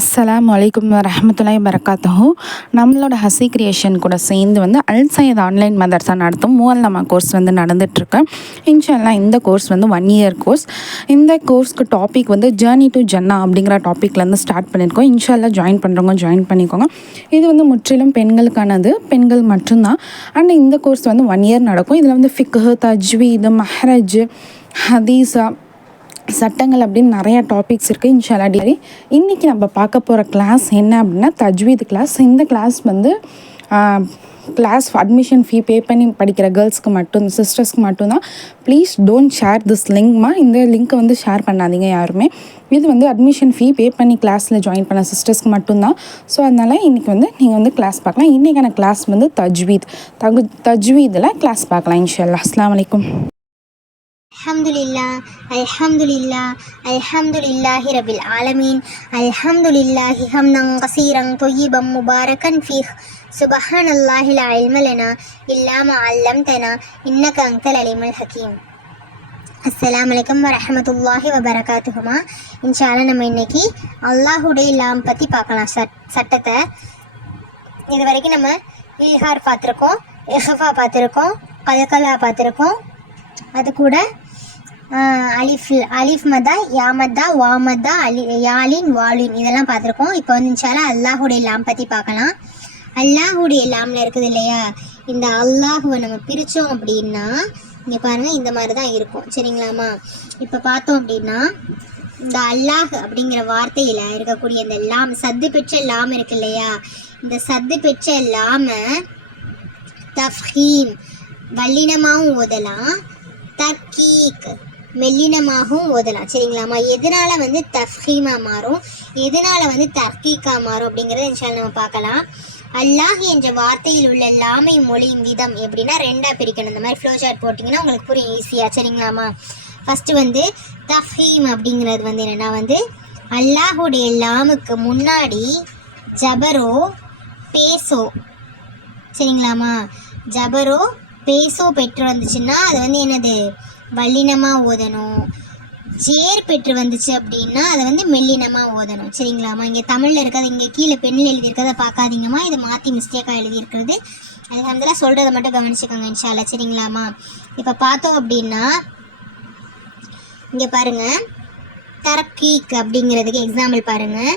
அஸ்லாம் வலைக்கம் வரமத்துல்லாய் வரகாத்தஹு நம்மளோட ஹசி கிரியேஷன் கூட சேர்ந்து வந்து அல் சையத் ஆன்லைன் மதர்ஸா நடத்தும் மூவல்லமா கோர்ஸ் வந்து நடந்துகிட்ருக்கு இன்ஷால்லா இந்த கோர்ஸ் வந்து ஒன் இயர் கோர்ஸ் இந்த கோர்ஸ்க்கு டாபிக் வந்து ஜேர்னி டு ஜன்னா அப்படிங்கிற டாப்பிக்லேருந்து ஸ்டார்ட் பண்ணியிருக்கோம் இன்ஷால்லாம் ஜாயின் பண்ணுறவங்க ஜாயின் பண்ணிக்கோங்க. இது வந்து முற்றிலும் பெண்களுக்கானது பெண்கள் மட்டும்தான். அண்ட் இந்த கோர்ஸ் வந்து ஒன் இயர் நடக்கும். இதில் வந்து ஃபிக்கு தஜ்வீது மஹரஜ் ஹதீஸா சட்டங்கள் அப்படின்னு நிறையா டாபிக்ஸ் இருக்குது இன்ஷாலா டிகிரி இன்றைக்கி நம்ம பார்க்க போகிற கிளாஸ் என்ன அப்படின்னா தஜ்வீத் கிளாஸ் இந்த கிளாஸ் வந்து கிளாஸ் அட்மிஷன் ஃபீ பே பண்ணி படிக்கிற கேர்ள்ஸ்க்கு மட்டும் சிஸ்டர்ஸ்க்கு மட்டும்தான் ப்ளீஸ் டோன்ட் ஷேர் திஸ் லிங்க்மா இந்த லிங்க்கை வந்து ஷேர் பண்ணாதீங்க யாருமே. இது வந்து அட்மிஷன் ஃபீ பே பண்ணி கிளாஸில் ஜாயின் பண்ண சிஸ்டர்ஸ்க்கு மட்டும்தான் ஸோ அதனால் இன்றைக்கி வந்து நீங்கள் வந்து கிளாஸ் பார்க்கலாம். இன்றைக்கான கிளாஸ் வந்து தஜ்வீத் தகு தஜ்வீதில் கிளாஸ் பார்க்கலாம் இன்ஷால்லா அஸ்லாம் வலைக்கும் அல்ஹம்துலில்லா அல்ஹம்துலில்லா அல்ஹம்துலில்லாஹி ரபில் ஆலமீன். அல்ஹம்துலில்லாஹி ஹம்தன் கசீரன் தொய்யிபம் முபாரகன் ஃபீஹ். சுபஹான் அல்லாஹில் அல்மலனா இல்லாம அல்லம்தனா இன்னக அங்கல் அலிமல் ஹக்கீம் அஸ்லாம் வலைக்கம் வரமத்துல்லாஹி வபரகாத்துகுமா இன்ஷால நம்ம இன்னைக்கு அல்லாஹுடைய லாம் பற்றி பார்க்கலாம். சட் சட்டத்தை இது வரைக்கும் நம்ம இல்ஹார் பார்த்துருக்கோம் எஹஃபா பார்த்துருக்கோம் கலகலா பார்த்துருக்கோம். அது கூட அலிஃப் அலிஃப் மதா யாமதா வாமதா அலி யாலின் வாலின் இதெல்லாம் பார்த்துருக்கோம். இப்போ வந்து அல்லாஹுடைய லாம் பற்றி பார்க்கலாம். அல்லாஹுடைய லாமில் இருக்குது இல்லையா? இந்த அல்லாஹுவை நம்ம பிரித்தோம் அப்படின்னா இங்கே பாருங்கள் இந்த மாதிரி தான் இருக்கும். சரிங்களாம்மா? இப்போ பார்த்தோம் அப்படின்னா இந்த அல்லாஹ் அப்படிங்கிற வார்த்தையில் இருக்கக்கூடிய இந்த லாம் சத்து பெற்ற லாம் இருக்கு இல்லையா? இந்த சத்து பெற்ற லாமை தஃஹீம் வல்லினமாகவும் ஓதலாம். தர்கீக். மெல்லினமாகவும் ஓதலாம். சரிங்களாம்மா? எதனால வந்து தஃஹீமா மாறும்? எதனால வந்து தர்கீக்கா மாறும்? அப்படிங்கிறத இன்ஷால் நம்ம பார்க்கலாம். அல்லாஹ் என்ற வார்த்தையில் உள்ள லாமை மொழியின் விதம் எப்படின்னா ரெண்டா பிரிக்கணும். இந்த மாதிரி ஃப்ளோ சார்ட் போட்டிங்கன்னா உங்களுக்கு புரியும் ஈஸியாக சரிங்களாம்மா? ஃபர்ஸ்ட் வந்து தஃஹீம் அப்படிங்கிறது வந்து என்னன்னா வந்து அல்லாஹுடைய லாமுக்கு முன்னாடி ஜபரோ பேசோ. சரிங்களாம்மா? ஜபரோ பேசோ பெற்று வந்துச்சுன்னா அது வந்து என்னது? வல்லினமாக ஓதணும். ஜேர் பெற்று வந்துச்சு அப்படின்னா அதை வந்து மெல்லினமாக ஓதணும். சரிங்களாம்மா? இங்கே தமிழில் இருக்கிறது இங்கே கீழே பெண்ணில் எழுதியிருக்கிறத பார்க்காதீங்கம்மா. இதை மாற்றி மிஸ்டேக்காக எழுதியிருக்கிறது. அதுக்கு சொல்கிறத மட்டும் கவனிச்சுக்கோங்க இன்ஷால்லா சரிங்களாம்மா? இப்போ பார்த்தோம் அப்படின்னா இங்கே பாருங்கள் தர்கீக் அப்படிங்கிறதுக்கு எக்ஸாம்பிள் பாருங்கள்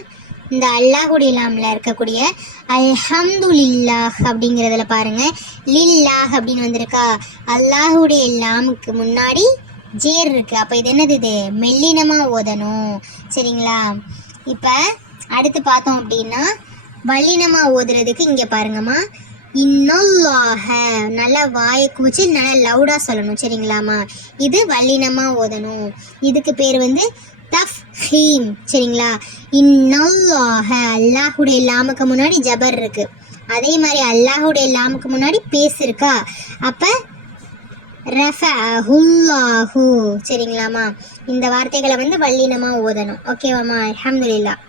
இந்த அல்லாஹுடைய லாமில் இருக்கக்கூடிய அல்ஹம்துலில்லாஹ் அப்படிங்கிறதுல பாருங்க. லில்லாஹ் அப்படின்னு வந்திருக்கா. அல்லாஹுடைய லாமுக்கு முன்னாடி ஜேர் இருக்கு. அப்போ இது என்னது இது? மெல்லினமாக ஓதணும். சரிங்களா? இப்போ அடுத்து பார்த்தோம் அப்படின்னா வல்லினமாக ஓதுறதுக்கு இங்கே பாருங்கம்மா. இன்னொல்லாக நல்லா வாயை குவிச்சு நல்லா லவுடாக சொல்லணும். சரிங்களாம்மா? இது வல்லினமாக ஓதணும். இதுக்கு பேர் வந்து தஃப் ஹீம் சரிங்களா? இன்னொல்லாக அல்லாஹுடைய லாமுக்கு முன்னாடி ஜபர் இருக்கு. அதே மாதிரி அல்லாஹுடைய லாமுக்கு முன்னாடி பேஸ் இருக்கா? அப்போ ரஃபஹுல்லாஹு சரிங்களாம்மா? இந்த வார்த்தைகளை வந்து வல்லினமாக ஓதணும். ஓகேவாம்மா? அல்ஹம்துலில்லாஹ்.